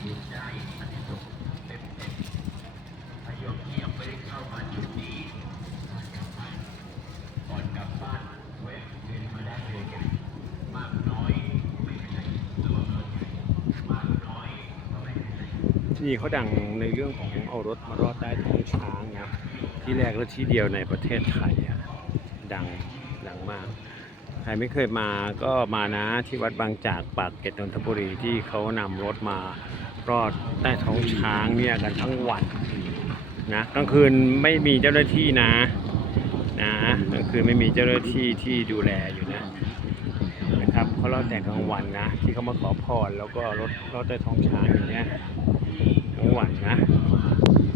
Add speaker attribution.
Speaker 1: ที่ได้อันนี้จบเต็มเต็มพยมที่ยังไม่ได้เข้ามาจุดนี้ก่อนกลับบ้านเวะเวีนมาได้เลยกันมากน้อยไม่เป็นไรตัวเงินมากน้อยก็ไม่เป็นไร
Speaker 2: ที่นี่เขาดังในเรื่องของเอารถมารอดได้ท้องช้างนะที่แรกและที่เดียวในประเทศไทยดังดังมาก รไม่เคยมาก็มานะที่วัดบางจากปากเกร็ดนนทบุรีที่เขานำรถมารอดใต้ท้องช้างเนี่ยกันทั้งวันนะกลางคืนไม่มีเจ้าหน้าที่นะนะกลางคืนไม่มีเจ้าหน้าที่ที่ดูแลอยู่นะนะครับเขารอดแต่กลางวันนะ ที่เขามาขอพรแล้วก็รถรอดใต้ท้องช้างอย่างเนี้ย